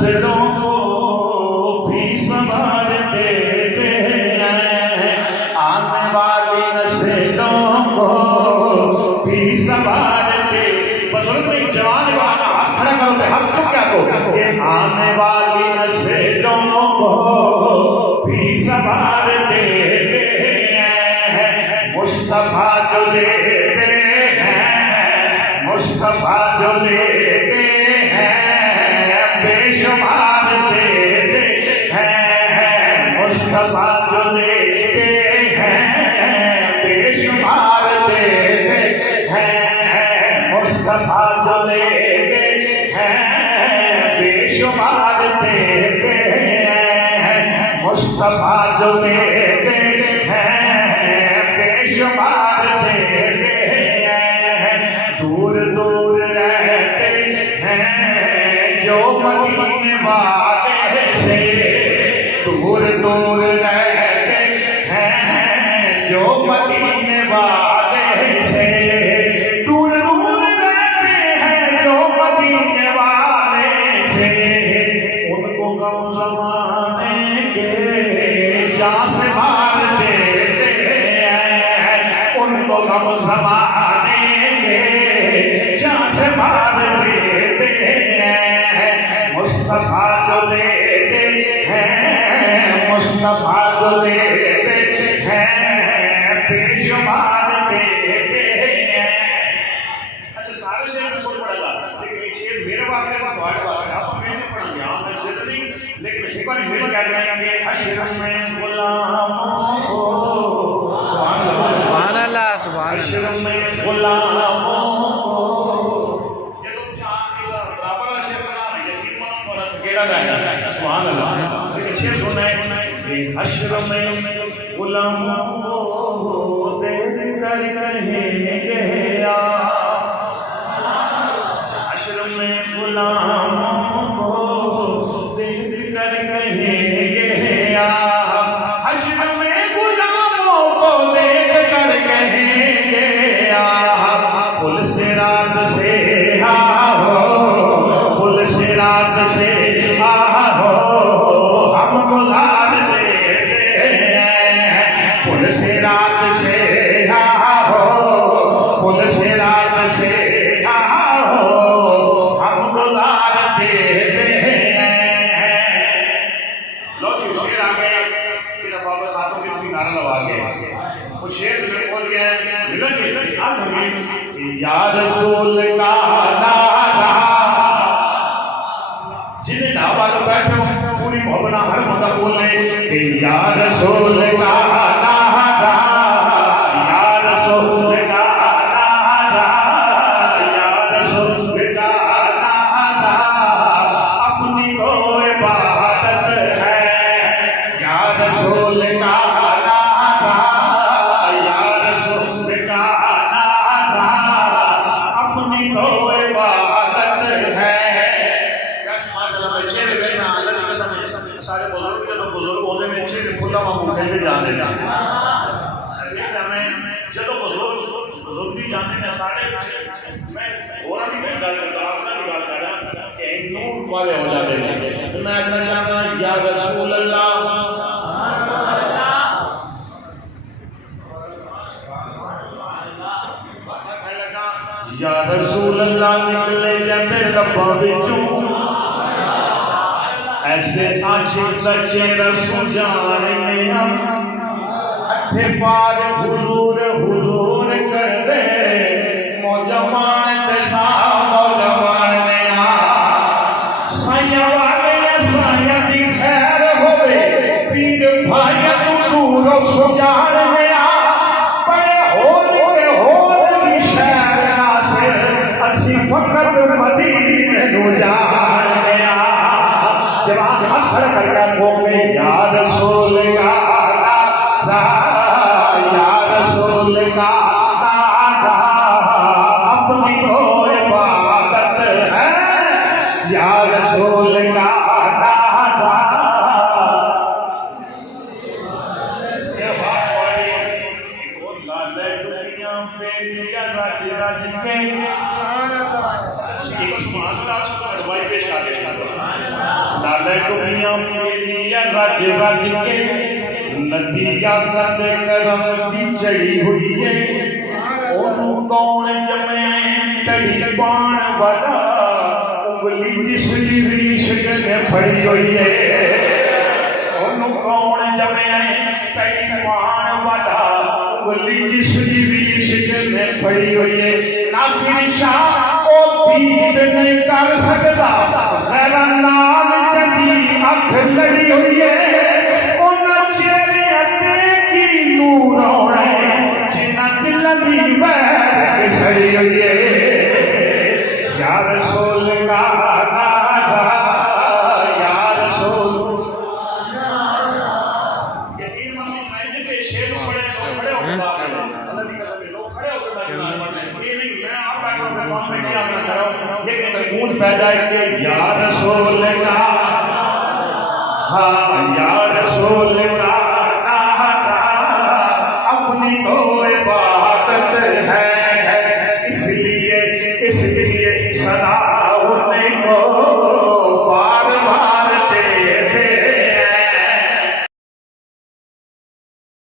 नस्लों को भी संभाल देते हैं, आने वाली नस्लों को भी संभालते। बुजुर्ग नहीं, जवान हाथ खड़ा करो, हाथ चुप क्या को, ये आने वाली नस्लों को भी संभाल देते हैं। मुस्तफा जो लेते हैं, मुस्तफा जो लेते हैं, बेशुमार देते हैं। मुस्तफा जो लेते हैं, बेशुमार देते हैं। मुस्तफा जो लेते हैं, बेशुमार देते हैं। मुस्तफा जो लेते हैं, बेशुमार देते हैं। दूर दूर रहते हैं जो मदीने वाले से, दूर दूर रहते हैं जो मदीने वाले से, दूर दूर रहते हैं जो मदीने वाले से। उनको गम ज़माने के जान से मार देते हैं, उनको गम ज़माने के जान से मार देते हैं। मुस्तफा जो लेते हैं, मुस्तफा जो लेते हैं, बेशुमार देते हैं। अच्छा, सारे शेर में बोल पड़ेगा, लेकिन एक शेर मेरे वास्ते का तुम्हारे वास्ते आप मैं नहीं पढ़ाऊंगा, आप शेर नहीं, लेकिन एक बार मिल क्या करेंगे, हश्र में गुलामों को, सुभान अल्लाह, सुभान हश्र अल्लाह। में गुलामों को, ये तो चाहे बराबर शेर बना है, यकीन मत पड़ा ठगेगा नहीं, सुभान अल्लाह। लेकिन शेर सुनना है, हश्र में गुलामों को देख कर कहेंगे या, हश्र में गुलामों को देख कर कहेंगे या, हश्र में गुलामों को देख कर कहेंगे या, पुल से रात से आओ, पुल से रात से आओ, हम गुजार देते हैं। पुल से रात से आओ, पुल से रात से आओ, हम गुजार देते हैं। लो जी, शेर आ गए, फिर अब वापस हाथों के भी नारा लगा गए। वो शेर बोल गया, आज हमें या रसूल का नारा, जिन्हें ढाबा लोग बैठे हो पूरी मोहब्बत हर बंदा बोले या रसूल का नारा, या रसूल का नारा, या रसूल का नारा, अपनी वो इबादत है। या रसूल का नारा, या रसूल का नारा, अपनी वो इबादत है। सारे बुजुर्ग जब बुजुर्ग होते में चेहरे खुला वहां खेलते जाने जाने चलो बुजुर्ग भी जाने में सारे मैं और भी नहीं गल करता, अपना भी गल कर रहा कि नूर वाले हो जाते हैं। मैं कहना चाहता या रसूल अल्लाह, या रसूल अल्लाह निकले जाते रब्बा विचों, ऐसे आशिक सच्चे रसूल जाने अठे पार हुजूर हुजूर कर दे, मौजमान ते शाह मौजमान ने आ, साया वाले साया दी खैर होवे, पीर भाई तू दूर सुजान ने आ, बड़े होर दी शहर आसे असी फकत मदीने नु जान ने आ। जवान अखर करके बोले या रसूल का नारा, या रसूल का दिया रज रज के एक सुभान अल्लाह अडवाई पेश कर लाले टुकियां दिया रज रज के नदिया कद करम दी चढ़ी हुई है ओनू कौन जमे तड़ी पान वाला उंगली दिसली रीछ ने फड़ी हुई है ओनू कौन जमे तड़ी पान वाला उंगली दिसली रीछ ने फड़ी हुई है नासिर शाह ओ भीड़ नहीं कर सकता जरा नाल जदी अख लड़ी हुई है या रसूल का नारा या रसूल ये इन मैंने के शेर पढ़े खड़े हो अल्लाह की कसम लोग खड़े होकर ईमान पढ़ने ये नहीं मैं आप बैठो मैं कौन में क्या अपना करो ये कून पैदा किए या रसूल का हाँ या रसूल का नारा अपनी तो